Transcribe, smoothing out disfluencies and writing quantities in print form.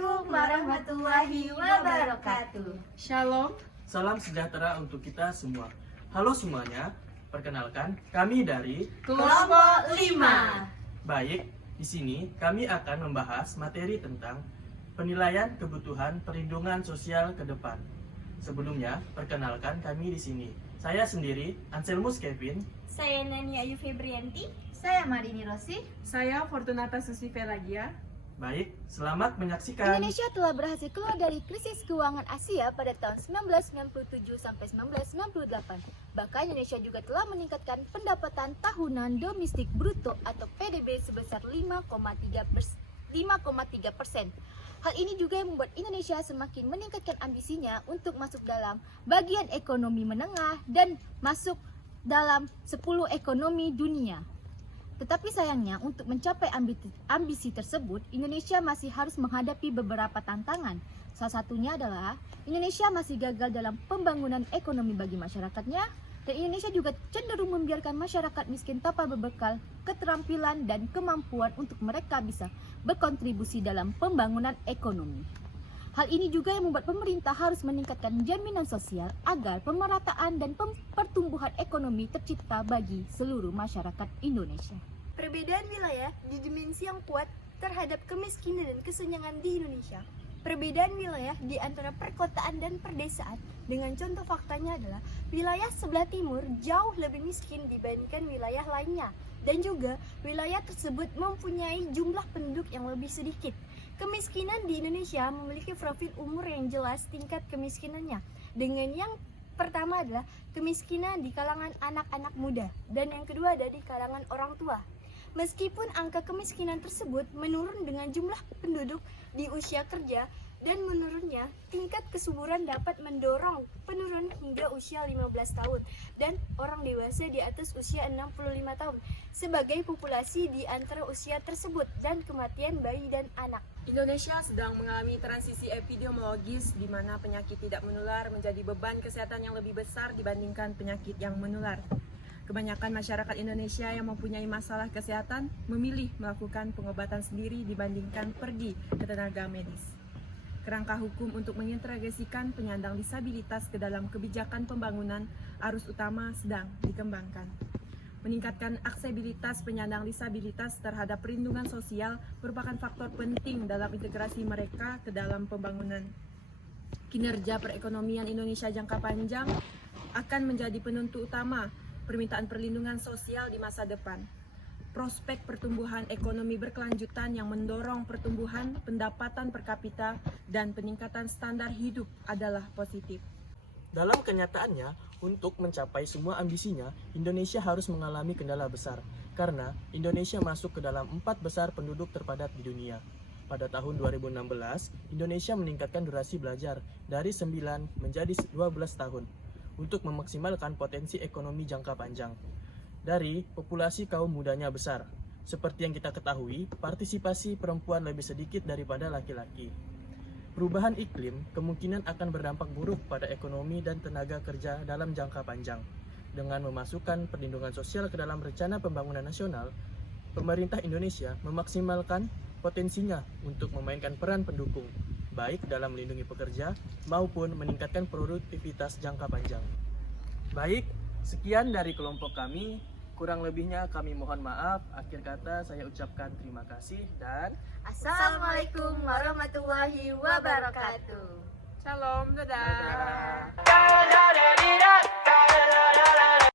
Assalamualaikum warahmatullahi wabarakatuh. Shalom. Salam sejahtera untuk kita semua. Halo semuanya, perkenalkan kami dari Kelompok 5. Baik, di sini kami akan membahas materi tentang penilaian kebutuhan perlindungan sosial ke depan. Sebelumnya, perkenalkan kami di sini. Saya sendiri, Anselmus Kevin. Saya Nani Ayu Febrianti. Saya Marini Rosi. Saya Fortunata Susi Pelagia. Baik, selamat menyaksikan. Indonesia telah berhasil keluar dari krisis keuangan Asia pada tahun 1997 sampai 1998. Bahkan Indonesia juga telah meningkatkan pendapatan tahunan domestik bruto atau PDB sebesar 5,3%. Hal ini juga yang membuat Indonesia semakin meningkatkan ambisinya untuk masuk dalam bagian ekonomi menengah dan masuk dalam 10 ekonomi dunia. Tetapi sayangnya untuk mencapai ambisi tersebut, Indonesia masih harus menghadapi beberapa tantangan. Salah satunya adalah Indonesia masih gagal dalam pembangunan ekonomi bagi masyarakatnya, dan Indonesia juga cenderung membiarkan masyarakat miskin tanpa berbekal keterampilan dan kemampuan untuk mereka bisa berkontribusi dalam pembangunan ekonomi. Hal ini juga yang membuat pemerintah harus meningkatkan jaminan sosial agar pemerataan dan pertumbuhan ekonomi tercipta bagi seluruh masyarakat Indonesia. Perbedaan wilayah di dimensi yang kuat terhadap kemiskinan dan kesenjangan di Indonesia. Perbedaan wilayah di antara perkotaan dan perdesaan dengan contoh faktanya adalah wilayah sebelah timur jauh lebih miskin dibandingkan wilayah lainnya, dan juga wilayah tersebut mempunyai jumlah penduduk yang lebih sedikit. Kemiskinan di Indonesia memiliki profil umur yang jelas tingkat kemiskinannya, dengan yang pertama adalah kemiskinan di kalangan anak-anak muda, dan yang kedua ada di kalangan orang tua. Meskipun angka kemiskinan tersebut menurun dengan jumlah penduduk di usia kerja dan menurunnya, tingkat kesuburan dapat mendorong penurunan hingga usia 15 tahun dan orang dewasa di atas usia 65 tahun sebagai populasi di antara usia tersebut, dan kematian bayi dan anak. Indonesia sedang mengalami transisi epidemiologis di mana penyakit tidak menular menjadi beban kesehatan yang lebih besar dibandingkan penyakit yang menular. Kebanyakan masyarakat Indonesia yang mempunyai masalah kesehatan memilih melakukan pengobatan sendiri dibandingkan pergi ke tenaga medis. Kerangka hukum untuk mengintegrasikan penyandang disabilitas ke dalam kebijakan pembangunan arus utama sedang dikembangkan. Meningkatkan aksesibilitas penyandang disabilitas terhadap perlindungan sosial merupakan faktor penting dalam integrasi mereka ke dalam pembangunan. Kinerja perekonomian Indonesia jangka panjang akan menjadi penentu utama permintaan perlindungan sosial di masa depan. Prospek pertumbuhan ekonomi berkelanjutan yang mendorong pertumbuhan pendapatan per kapita dan peningkatan standar hidup adalah positif. Dalam kenyataannya, untuk mencapai semua ambisinya, Indonesia harus mengalami kendala besar, karena Indonesia masuk ke dalam 4 besar penduduk terpadat di dunia. Pada tahun 2016, Indonesia meningkatkan durasi belajar dari 9 menjadi 12 tahun untuk memaksimalkan potensi ekonomi jangka panjang. Dari populasi kaum mudanya besar, seperti yang kita ketahui, partisipasi perempuan lebih sedikit daripada laki-laki. Perubahan iklim kemungkinan akan berdampak buruk pada ekonomi dan tenaga kerja dalam jangka panjang. Dengan memasukkan perlindungan sosial ke dalam rencana pembangunan nasional, pemerintah Indonesia memaksimalkan potensinya untuk memainkan peran pendukung, baik dalam melindungi pekerja maupun meningkatkan produktivitas jangka panjang. Baik, sekian dari kelompok kami. Kurang lebihnya kami mohon maaf. Akhir kata saya ucapkan terima kasih dan Assalamualaikum warahmatullahi wabarakatuh. Shalom, dadah. dadah.